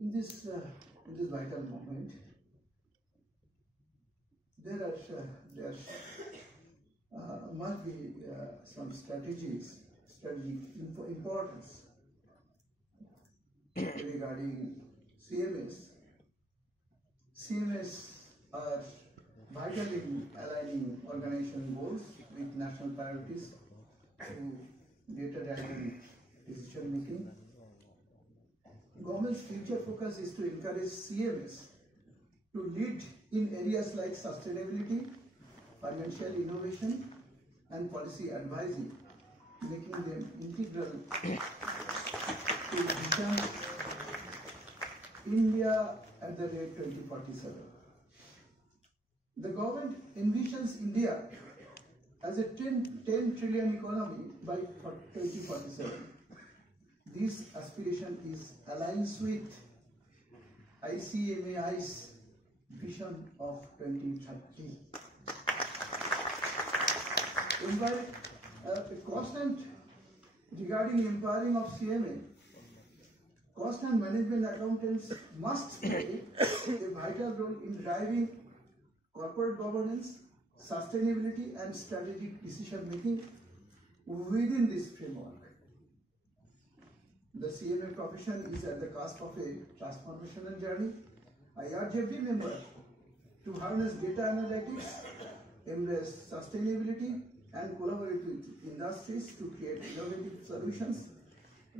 In this vital moment, there must be some strategic importance regarding CMS. CMS are vital in aligning organization goals with national priorities through data-driven decision making. Government's future focus is to encourage CMS to lead in areas like sustainability, financial innovation, and policy advising, making them integral to vision India at the rate 2047. The government envisions India as a 10 trillion economy by 2047. This aspiration is aligned with ICMAI's vision of 2030. Regarding empowering of CMA, cost and management accountants must play a vital role in driving corporate governance, sustainability, and strategic decision making within this framework. The CMA profession is at the cusp of a transformational journey. I urge every member to harness data analytics, embrace sustainability, and collaborate with industries to create innovative solutions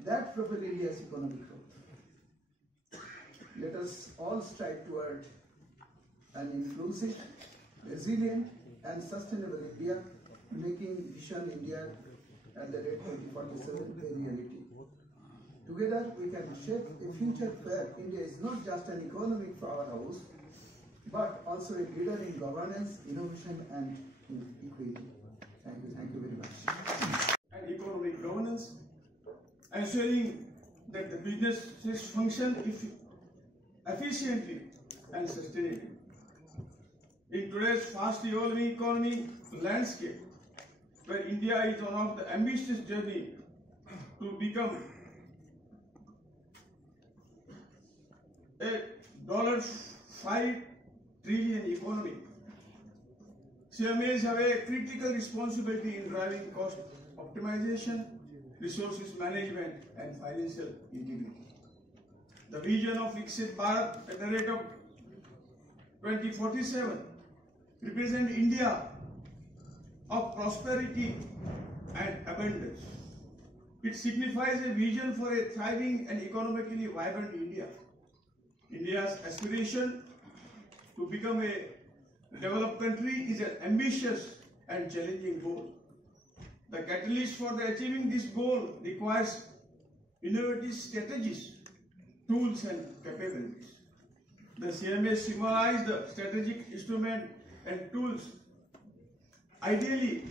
that propel India's economic growth. Let us all strive toward an inclusive, resilient, and sustainable India, making Vision India at the rate 2047 a reality. Together, we can shape a future where India is not just an economic powerhouse, but also a leader in governance, innovation, and equity. Thank you very much. And economic governance, ensuring that the businesses function efficiently and sustainably. In today's fast-evolving economy landscape, where India is on the ambitious journey to become a $5 trillion economy, CMAs have a critical responsibility in driving cost optimization, resources management, and financial integrity. The vision of Viksit Bharat at the rate of 2047 represents India of prosperity and abundance. It signifies a vision for a thriving and economically vibrant India. India's aspiration to become a developed country is an ambitious and challenging goal. The catalyst for achieving this goal requires innovative strategies, tools, and capabilities. The CMA symbolize the strategic instrument and tools ideally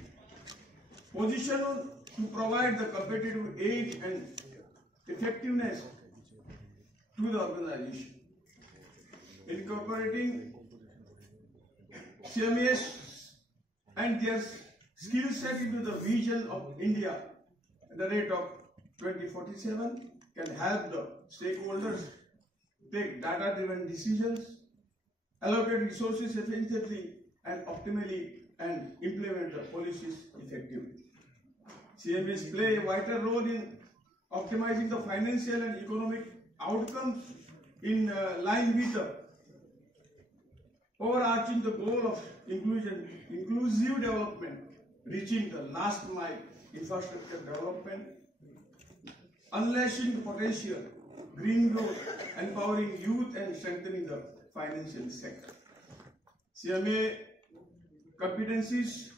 positioned to provide the competitive edge and effectiveness to the organization. Incorporating CMAs and their skill set into the vision of India at the rate of 2047 can help the stakeholders take data-driven decisions, allocate resources efficiently and optimally, and implement the policies effectively. CMAs play a vital role in optimizing the financial and economic outcomes in line with the overarching the goal of inclusive development, reaching the last mile infrastructure development, unleashing the potential, green growth, empowering youth, and strengthening the financial sector. CMA competencies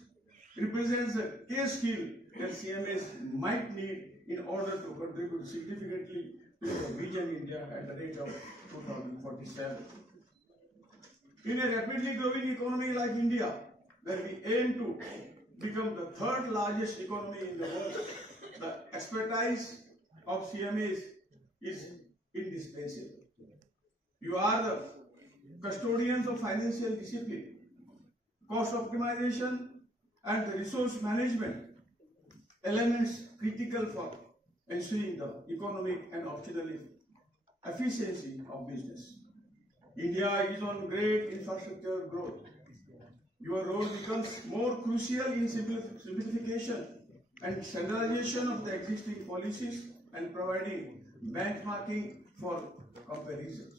represents a key skill that CMAs might need in order to contribute significantly to the Vision India at the rate of 2047. In a rapidly growing economy like India, where we aim to become the third largest economy in the world, the expertise of CMAs is indispensable. You are the custodians of financial discipline, cost optimization, and the resource management, elements critical for ensuring the economic and optionally efficiency of business. India is on great infrastructure growth. Your role becomes more crucial in simplification and standardization of the existing policies and providing benchmarking for comparisons.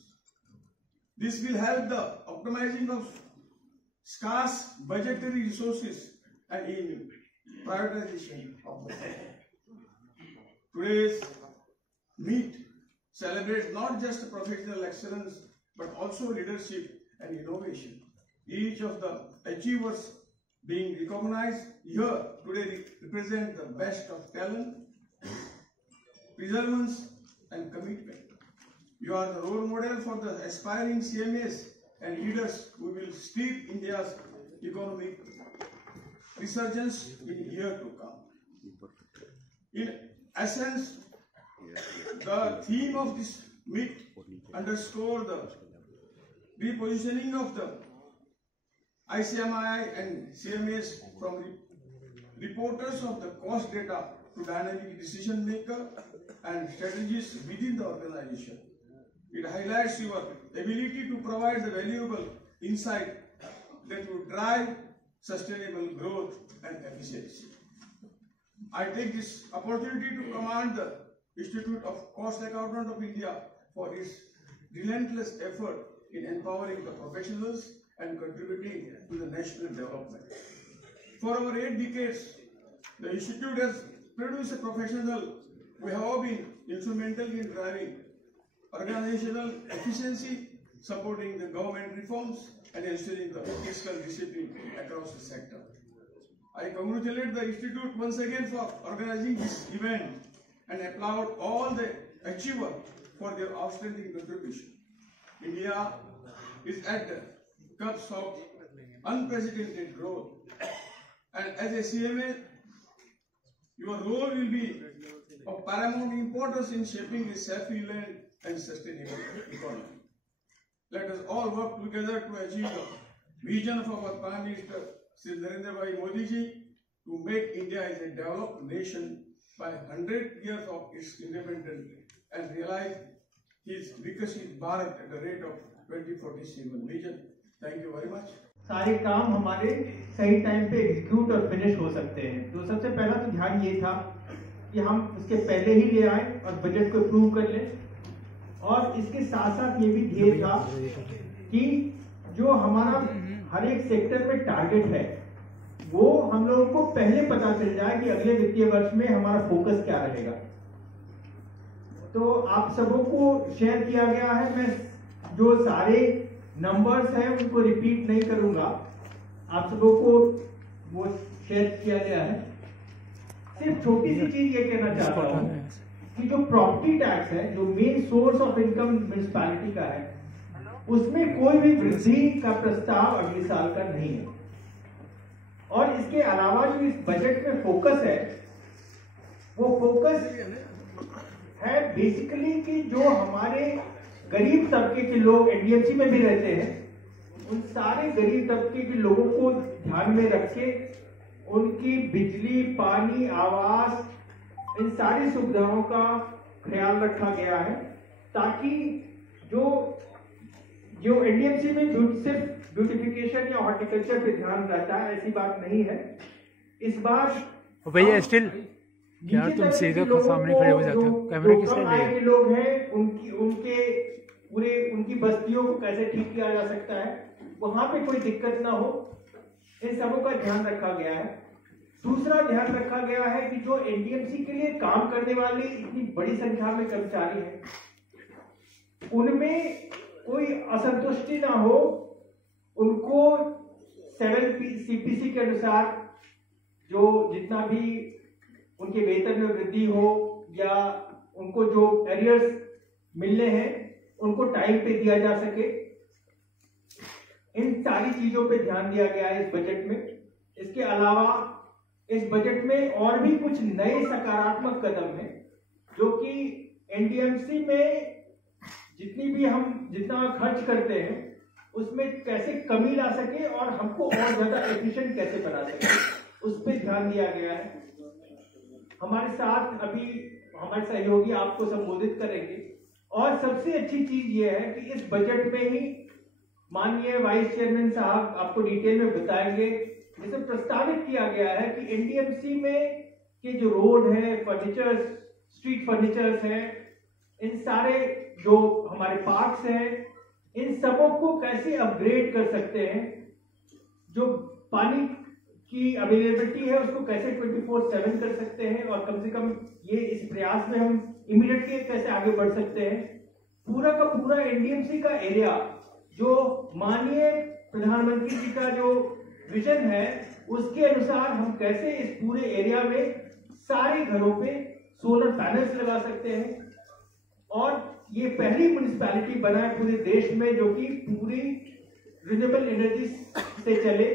This will help the optimizing of scarce budgetary resources and in prioritization of the sector. Today's meet celebrates not just professional excellence but also leadership and innovation. Each of the achievers being recognized here today represent the best of talent, perseverance and commitment. You are the role model for the aspiring CMAs and leaders who will steer India's economic resurgence in years to come. In essence, the theme of this meet underscores the repositioning of the ICMI and CMAs from reporters of the cost data to dynamic decision maker and strategists within the organization. It highlights your ability to provide the valuable insight that will drive sustainable growth and efficiency. I take this opportunity to commend the Institute of Cost Accountant of India for its relentless effort in empowering the professionals and contributing to the national development. For over 8 decades, the Institute has produced a professional who have been instrumental in driving organizational efficiency, supporting the government reforms, and ensuring the fiscal discipline across the sector. I congratulate the Institute once again for organizing this event and applaud all the achievers for their outstanding contribution. India is at the cusp of unprecedented growth, and as a CMA, your role will be of paramount importance in shaping a self-reliant and sustainable economy. Let us all work together to achieve the vision of our Prime Minister, Shri Narendra Bhai Modi ji, to make India as a developed nation by 100 years of its independence and realize his Viksit Bharat at the rate of 2047 vision. Thank you very much. सारे काम हमारे सही time पे execute और finish हो सकते हैं। तो सबसे पहला तो ध्यान ये था कि हम उसके पहले ही ले आए और बजट को अप्रूव कर लें, और इसके साथ साथ ये भी ध्येय था कि जो हमारा हर एक सेक्टर में टारगेट है वो हम लोगों को पहले पता चल जाए कि अगले वित्तीय वर्ष में हमारा फोकस क्या रहेगा। तो आप सबों को शेयर किया गया है, मैं जो सारे नंबर्स हैं उनको रिपीट नहीं करूंगा, आप सबों को वो शेयर किया गया है। सिर्फ छोटी सी चीज ये कहना चाहता हूं कि जो प्रॉपर्टी टैक्स है, जो main source of income municipality का है, उसमें कोई भी वृद्धि का प्रस्ताव अगले साल का नहीं है। और इसके अलावा जो इस बजट में फोकस है, वो फोकस है बेसिकली कि जो हमारे गरीब तबके के लोग एनडीएमसी में भी रहते हैं, उन सारे गरीब तबके के लोगों को ध्यान में रख के उनकी बिजली, पानी, आवास, इन सारी सुविधाओं का ख्याल रखा गया है, ताकि जो एनडीएमसी में सिर्फ ब्यूटिफिकेशन या हॉर्टिकल्चर पे ध्यान रहता है, ऐसी बात नहीं है। इस बार भैया स्टिल यार तुम सीधे सामने खड़े हो जाते हो, कैमरे किसने लिए लोग हैं उनकी बस्तियों को कैसे ठीक किया जा सकता है, वहां पे कोई दिक्कत ना हो, इन सबों का ध्यान रखा गया है। दूसरा ध्यान रखा गया है कि जो एनडीएमसी के लिए काम करने वाले इतनी बड़ी संख्या में कर्मचारी हैं, उनमें कोई असंतुष्टि ना हो, उनको 7 CPC के अनुसार जो जितना भी उनके वेतन में वृद्धि हो या उनको जो एरियर्स मिलने हैं उनको टाइम पे दिया जा सके, इन सारी चीजों पे ध्यान दिया गया है इस बजट में। इसके अलावा इस बजट में और भी कुछ नए सकारात्मक कदम हैं, जो कि एनडीएमसी में जितना खर्च करते हैं उसमें कैसे कमी ला सके और हमको और ज्यादा एफिशिएंट कैसे बना सके, उस पर ध्यान दिया गया है। हमारे साथ अभी हमारे सहयोगी आपको संबोधित करेंगे, और सबसे सबसे अच्छी चीज ये है कि इस बजट में ही माननीय वाइस चेयरमैन साहब आपको डिटेल में बताएंगे, जिसे प्रस्तावित किया गया है कि एनडीएमसी में के जो रोड है, फर्नीचर्स, स्ट्रीट फर्नीचर्स हैं, इन सारे जो हमारे पार्क्स हैं, इन सबों को कैसे अपग्रेड कर सकते हैं, जो पानी की अवेलेबिलिटी है उसको कैसे 24/7 कर सकते हैं, और कम से कम ये इस प्रयास में हम इमीडिएटली कैसे आगे बढ़ सकते हैं। पूरा का पूरा एनडीएमसी का एरिया जो माननीय प्रधानमंत्री जी का जो विजन है उसके अनुसार हम कैसे इस पूरे एरिया में सारे घरों पे सोलर पैनल्स लगा सकते हैं, और ये पहली म्युनिसिपैलिटी बना है पूरे देश में जो कि पूरी रिन्यूएबल एनर्जी से चले।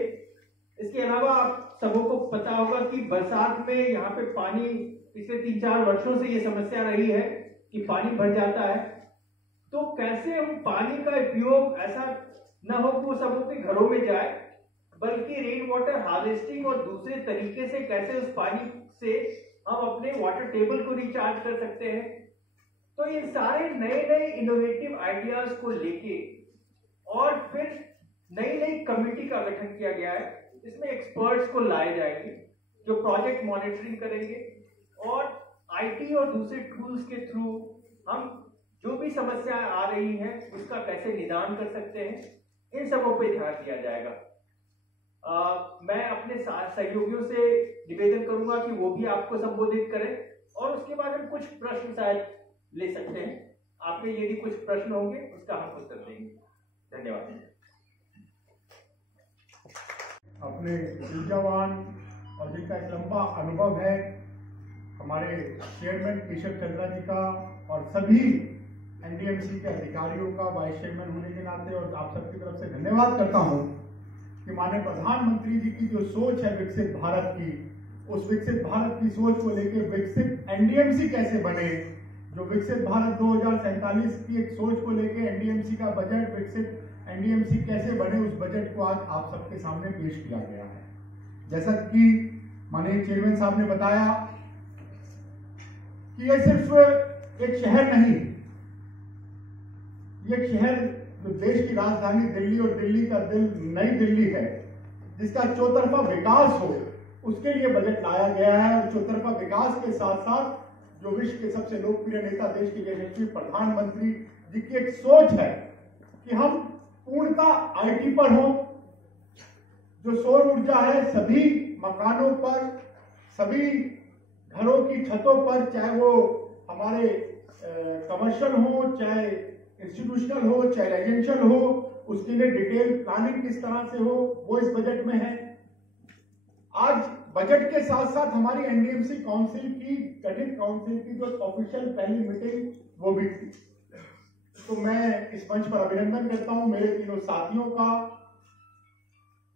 इसके अलावा आप सबों को पता होगा कि बरसात में यहाँ पे पानी पिछले 3-4 वर्षों से ये समस्या रही है कि पानी भर जाता है, तो कैसे हम पानी का उपयोग ऐसा न हो कि वो सबों के घरों में जाए, बल्कि रेन वाटर हार्वेस्टिंग और दूसरे तरीके से कैसे उस पानी से हम अपने वाटर टेबल को रिचार्ज कर सकते हैं। तो ये सारे नए नए इनोवेटिव आइडियाज को लेके और फिर नई नई कमेटी का गठन किया गया है, इसमें एक्सपर्ट्स को लाए जाएंगे जो प्रोजेक्ट मॉनिटरिंग करेंगे, और आईटी और दूसरे टूल्स के थ्रू हम जो भी समस्याएं आ रही हैं उसका कैसे निदान कर सकते हैं, इन सबों पे ध्यान दिया जाएगा। मैं अपने सहयोगियों से निवेदन करूंगा कि वो भी आपको संबोधित करें, और उसके बाद हम कुछ प्रश्न शायद ले सकते हैं। आपके यदि कुछ प्रश्न होंगे उसका हम उत्तर देंगे। धन्यवाद। अपने ऊर्जावान और जिनका एक लंबा अनुभव है हमारे चेयरमैन केशव चंद्रा जी का, और सभी एनडीएमसी के अधिकारियों का वाइस चेयरमैन होने के नाते, और आप सबकी तरफ से धन्यवाद करता हूं कि माननीय प्रधानमंत्री जी की जो सोच है विकसित भारत की, उस विकसित भारत की सोच को लेकर विकसित एनडीएमसी कैसे बने, जो विकसित भारत 2047 की एक सोच को लेकर एनडीएमसी का बजट, विकसित एनडीएमसी कैसे बने, उस बजट को आज आप सबके सामने पेश किया गया है। जैसा कि माननीय चेयरमैन साहब ने बताया कि यह सिर्फ एक शहर नहीं, ये शहर जो देश की राजधानी दिल्ली और दिल्ली का दिल नई दिल्ली है, जिसका चौतरफा विकास हो, उसके लिए बजट लाया गया है। और चौतरफा विकास के साथ साथ जो विश्व के सबसे लोकप्रिय नेता, देश के यशस्वी प्रधानमंत्री जी की एक सोच है कि हम पूर्णतः आईटी पर हो, जो सौर ऊर्जा है सभी मकानों पर, सभी घरों की छतों पर, चाहे वो हमारे कमर्शियल हो, चाहे इंस्टीट्यूशनल हो, चाहे रेजिडेंशियल हो, उसके लिए डिटेल प्लानिंग किस तरह से हो, वो इस बजट में है। आज बजट के साथ साथ हमारी एनडीएमसी काउंसिल की, गठित काउंसिल की जो ऑफिशियल पहली मीटिंग वो भी थी। तो मैं इस मंच पर अभिनंदन करता हूं मेरे तीनों साथियों का,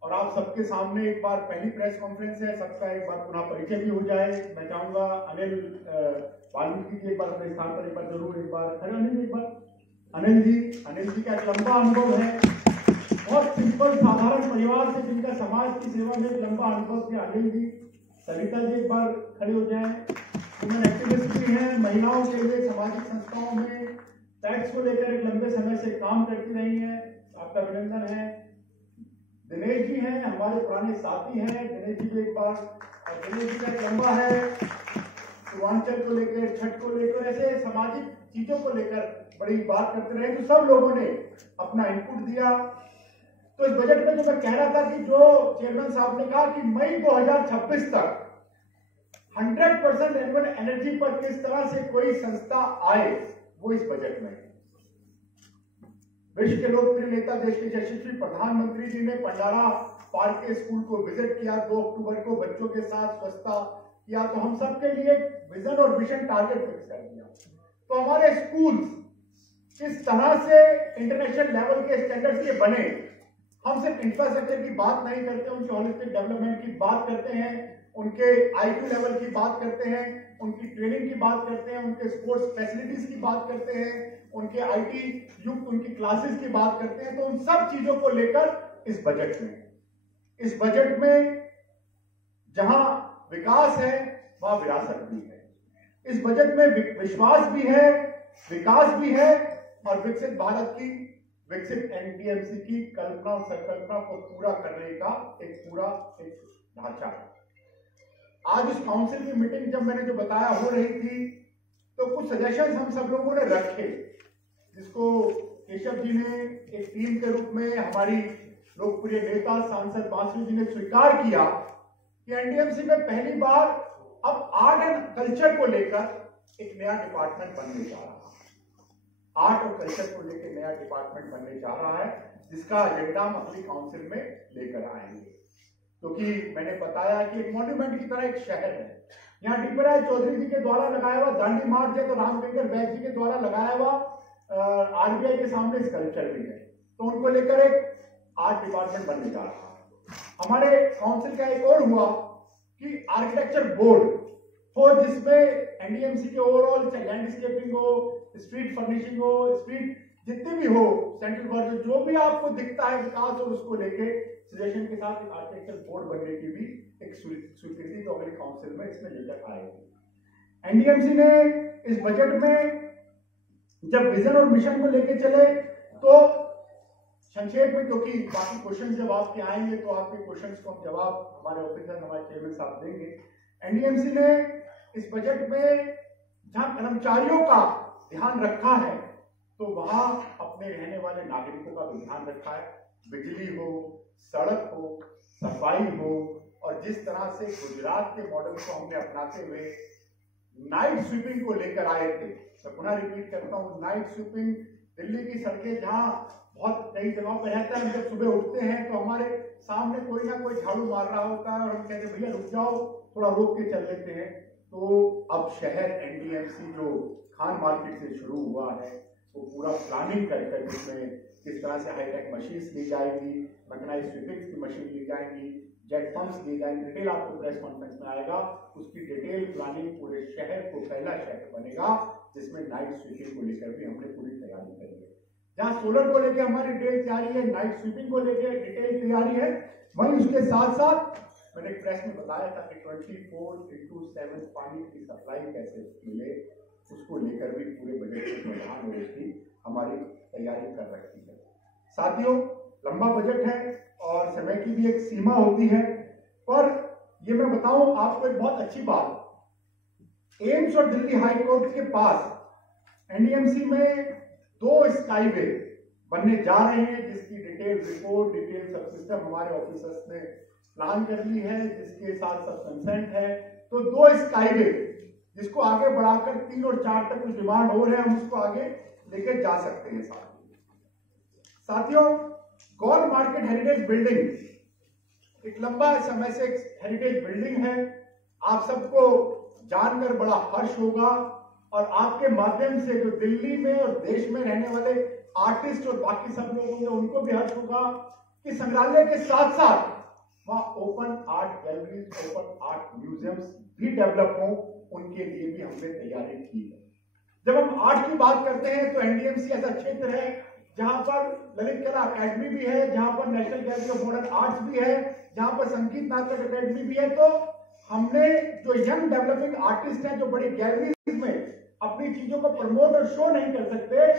और आप सबके सामने एक बार पहली प्रेस कॉन्फ्रेंस है, सबका एक बार पुनः परिचय भी हो जाए। मैं चाहूंगा अनिल वाल्मीकि जी एक बार अपने स्थान पर एक बार जरूर एक बार खड़े होने, एक बार अनिल जी का एक लंबा अनुभव है, बहुत सिंपल साधारण परिवार से जिनका समाज की सेवा में एक लंबा अनुभव किया। अनिल जी, सरिता जी एक बार खड़े हो जाएं। वुमेन एक्टिविस्ट भी हैं, महिलाओं के लिए सामाजिक संस्थाओं में टैक्स को लेकर एक लंबे समय से काम करती रही हैं, आपका अभिनंदन है। दिनेश जी हैं, हमारे पुराने साथी हैं, दिनेश जी भी एक बार, और दिनेश जी का एक लंबा है पूर्वांचल को लेकर, छठ को लेकर, ऐसे सामाजिक चीजों को लेकर बड़ी बात करते रहे। तो सब लोगों ने अपना इनपुट दिया। तो इस बजट में जो मैं कह रहा था कि जो चेयरमैन साहब ने कहा कि मई 2026 तक 100% रिन्यूएबल एनर्जी पर किस तरह से कोई संस्था आए, वो इस बजट में। विश्व के लोकप्रिय नेता, देश के यशस्वी प्रधानमंत्री जी ने पंडारा पार्क के स्कूल को विजिट किया 2 अक्टूबर को, बच्चों के साथ स्वच्छता किया। तो हम सबके लिए विजन और मिशन टारगेट फिक्स कर दिया। तो हमारे स्कूल किस तरह से इंटरनेशनल लेवल के स्टैंडर्ड्स के बने, हम सिर्फ इंफ्रास्ट्रक्चर की बात नहीं करते, उनके होलिस्टिक डेवलपमेंट की बात करते हैं, उनके आईक्यू लेवल की बात करते हैं, उनकी ट्रेनिंग की बात करते हैं, उनके स्पोर्ट्स फैसिलिटीज की बात करते हैं, उनके आईटी युक्त उनकी क्लासेस की बात करते हैं। तो उन सब चीजों को लेकर इस बजट में जहां विकास है वहां विरासत भी है। इस बजट में विश्वास भी है, विकास भी है, और विकसित भारत की, विकसित एनडीएमसी की कल्पना और संकल्पना को पूरा करने का एक ढांचा है। आज इस काउंसिल की मीटिंग जब मैंने जो बताया हो रही थी, तो कुछ सजेशंस हम सब लोगों ने रखे, जिसको केशव जी ने एक टीम के रूप में, हमारी लोकप्रिय नेता सांसद बांसुरी जी ने स्वीकार किया कि एनडीएमसी में पहली बार अब आर्ट एंड कल्चर को लेकर एक नया डिपार्टमेंट बनने जा रहा है। आर्ट और कल्चर को लेकर नया डिपार्टमेंट बनने जा रहा है, जिसका एजेंडा हम अगली काउंसिल में लेकर आएंगे। क्योंकि मैंने बताया कि एक मॉन्यूमेंट की तरह एक शहर है। यहाँ डीपराज चौधरी जी के द्वारा लगाया हुआ दांडी मार्च है, तो रामशंकर बैग जी के द्वारा लगाया हुआ आरबीआई के सामने स्कल्पचर भी है, तो उनको लेकर एक आर्ट डिपार्टमेंट बनने जा रहा है। हमारे काउंसिल का एक और हुआ कि आर्किटेक्चर बोर्ड हो, जिसमें एनडीएमसी के ओवरऑल चाहे लैंडस्केपिंग हो, स्ट्रीट फर्निशिंग हो, स्ट्रीट जितने भी हो, सेंट्रल वर्जन जो भी आपको दिखता है विकास, और उसको लेके सजेशन के साथ एक आर्किटेक्चर बोर्ड बनने की भी एक स्वीकृति तो अगली काउंसिल में इसमें लेकर आएगी। एनडीएमसी ने इस बजट में जब विजन और मिशन को लेके चले, तो संक्षेप में, क्योंकि बाकी क्वेश्चन जब आपके आएंगे तो आपके क्वेश्चंस को हम जवाब हमारे ऑफिसर, हमारे चेयरमैन साहब देंगे। एनडीएमसी ने इस बजट में जहां कर्मचारियों का ध्यान रखा है, तो वहां अपने रहने वाले नागरिकों का भी ध्यान रखा है। बिजली हो, सड़क हो, सफाई हो, और जिस तरह से गुजरात के मॉडल को हमने अपनाते हुए नाइट स्वीपिंग को लेकर आए थे, मैं पुनः रिपीट करता हूं, नाइट स्वीपिंग, दिल्ली की सड़कें जहां बहुत कई जगहों पर रहता है, हम जब सुबह उठते हैं तो हमारे सामने कोई ना कोई झाड़ू मार रहा होता है और हम कहते हैं भैया रुक जाओ, थोड़ा रोक के चल लेते हैं। तो अब शहर एनडीएमसी जो खान मार्केट से शुरू हुआ है, वो पूरा प्लानिंग कर जिसमें किस तरह से हाईटेक मशीन्स ली जाएगी, मैकेनाइज्ड स्वीपिंग की मशीन ली जाएंगी, जेट पंप्स ली जाएंगी, डिटेल आपको प्रेस कॉन्फ्रेंस में आएगा। उसकी डिटेल प्लानिंग पूरे शहर को, पहला शहर बनेगा जिसमें नाइट स्वीपिंग को लेकर भी हमने पूरी तैयारी करी है। जहां सोलर को लेकर हमारी डिटेल तैयारी है, नाइट स्वीपिंग को लेकर डिटेल तैयारी है, वहीं उसके साथ साथ मैंने प्रेस में बताया था कि 24/7 पानी की सप्लाई कैसे मिले, उसको लेकर भी पूरे बजट के प्रावधान और उसकी हमारी तैयारी कर रखी है। साथियों, लंबा बजट है और समय की भी एक सीमा होती है, पर ये मैं बताऊं आपको एक बहुत अच्छी बात, एम्स और दिल्ली हाई कोर्ट के पास एनडीएमसी में 2 स्काईवे बनने जा रहे हैं, जिसकी डिटेल रिपोर्ट, डिटेल सब सिस्टम हमारे ऑफिसर्स ने प्लान कर ली है, जिसके साथ सब कंसेंट है। तो 2 स्काईवे जिसको आगे बढ़ाकर 3 और 4 तक कुछ डिमांड हो रहे हैं, हम उसको आगे लेके जा सकते हैं। साथियों, गौर मार्केट हेरिटेज बिल्डिंग एक लंबा समय से हेरिटेज बिल्डिंग है। आप सबको जानकर बड़ा हर्ष होगा और आपके माध्यम से जो दिल्ली में और देश में रहने वाले आर्टिस्ट और बाकी सब लोग होंगे उनको भी हर्ष होगा कि संग्रहालय के साथ साथ वहां open art galleries, open art museums भी डेवलप हो, उनके लिए भी हमने तैयारी की है। जब हम आर्ट की बात करते हैं तो एनडीएमसी ऐसा क्षेत्र है जहां पर ललित कला अकेडमी भी है, जहां पर national gallery of modern arts भी है, जहां पर संगीत नाटक अकेडमी भी है। तो हमने जो यंग डेवलपिंग आर्टिस्ट हैं, जो बड़ी गैलरीज में अपनी चीजों को प्रमोट और शो नहीं कर सकते,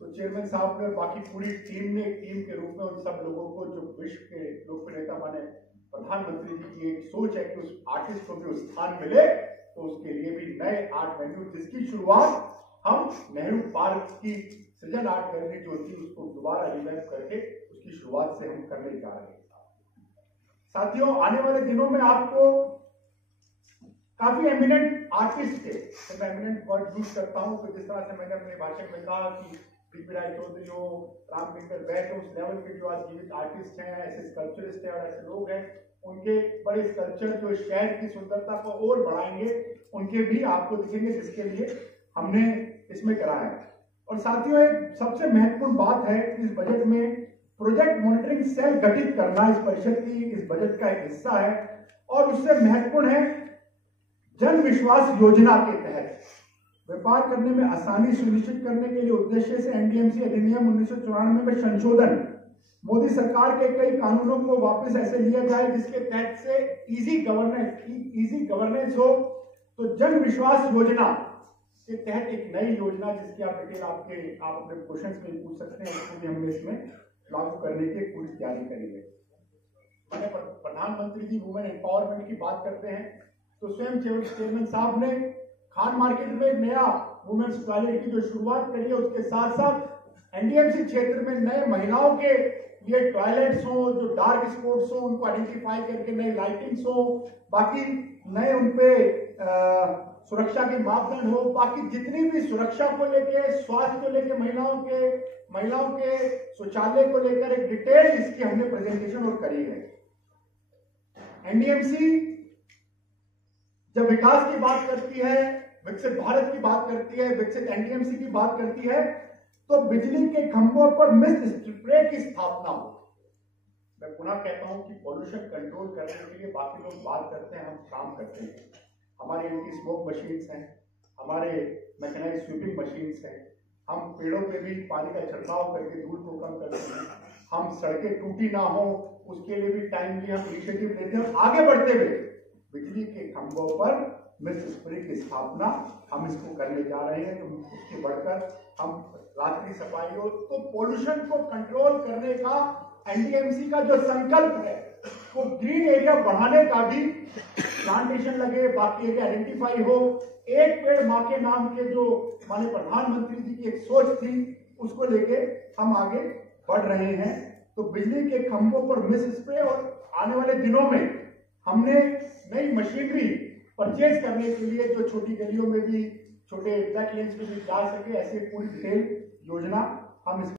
तो चेयरमैन साहब ने, बाकी पूरी टीम ने, टीम के रूप में उन सब लोगों को, जो विश्व के लोकप्रिय नेता माने प्रधानमंत्री जी की एक सोच है कि उस आर्टिस्ट को भी उस स्थान मिले, तो उसके लिए भी नए आर्ट वेन्यू, जिसकी शुरुआत हम नेहरू पार्क की सृजन आर्ट गैलरी जो थी उसको दोबारा रिवैम्प करके उसकी शुरुआत से हम करने जा रहे हैं। साथियों, आने वाले दिनों में आपको काफी एमिनेंट आर्टिस्ट थे, तो मैं एमिनेंट वर्ड यूज करता हूं, तो जिस तरह से मैंने अपने भाषण में कहा कि डीपीराज चौधरी हो, रामशंकर बैग, उस लेवल के जो आज जीवित आर्टिस्ट हैं, ऐसे स्कल्पचरिस्ट हैं और ऐसे लोग हैं, उनके बड़े स्कल्पचर जो शहर की सुंदरता को और बढ़ाएंगे, उनके भी आपको दिखेंगे, जिसके लिए हमने इसमें कराया है। और साथियों, एक सबसे महत्वपूर्ण बात है कि इस बजट में प्रोजेक्ट मॉनिटरिंग सेल गठित करना इस परिषद की, इस बजट का एक हिस्सा है। और उससे महत्वपूर्ण है जन विश्वास योजना के तहत व्यापार करने में आसानी सुनिश्चित करने के लिए उद्देश्य से एनडीएमसी अधिनियम 1994 में संशोधन, मोदी सरकार के कई कानूनों को वापस ऐसे लिया जाए जिसके तहत से इजी गवर्नेंस हो। तो जन विश्वास योजना के तहत एक नई योजना जिसकी आप डिटेल आप अपने क्वेश्चंस में पूछ सकते हैं, उसको भी हमने इसमें लागू करने की पूरी तैयारी करी है। मैंने प्रधानमंत्री जी वुमेन एम्पावरमेंट की बात करते हैं तो स्वयं चेयरमैन साहब ने खान मार्केट में एक नया वुमेन्स टॉयलेट की जो शुरुआत करी है, उसके साथ साथ एनडीएमसी क्षेत्र में नए महिलाओं के लिए टॉयलेट्स हो, जो डार्क स्पॉट्स हो उनको आइडेंटिफाई करके नई लाइटिंग्स हो, बाकी नए उनपे सुरक्षा के मापदंड हो, बाकी जितनी भी सुरक्षा को लेके, स्वास्थ्य को लेके, महिलाओं के शौचालय को लेकर एक डिटेल इसकी हमने प्रेजेंटेशन और करी है। एनडीएमसी जब विकास की बात करती है, विकसित भारत की बात करती है, विकसित एनडीएमसी की बात करती है, तो बिजली के खंभों पर मिस्ट स्प्रे की स्थापना हो। मैं पुनः कहता हूं कि पॉल्यूशन कंट्रोल करने के लिए बाकी लोग बात करते हैं, हम काम करते हैं। हमारी एंटी स्मोक मशीन्स हैं, हमारे मैकेनाइज्ड स्वीपिंग मशीन्स हैं, हम पेड़ों पे भी पानी का छिड़काव करके धूल को कम करते हैं, हम सड़कें टूटी ना हो उसके लिए भी टाइमली हम इनिशिएटिव लेते हैं। आगे बढ़ते हुए बिजली के खंभों पर मिस्ट स्प्रे की स्थापना हम इसको करने जा रहे हैं। तो उसके बढ़कर हम रात्रि सफाई हो, तो पोल्यूशन को कंट्रोल करने का एनडीएमसी का जो संकल्प है वो ग्रीन एरिया बढ़ाने का भी, प्लांटेशन लगे, बाकी एरिया आइडेंटिफाई हो, एक पेड़ मां के नाम के जो माननीय प्रधानमंत्री जी की एक सोच थी उसको लेके हम आगे बढ़ रहे हैं। तो बिजली के खंभों पर मिस्ट स्प्रे, और आने वाले दिनों में हमने नई मशीनरी परचेज करने के लिए जो छोटी गलियों में भी, छोटे ब्लैक लेन्स में भी जा सके, ऐसे पूरी डिटेल योजना हम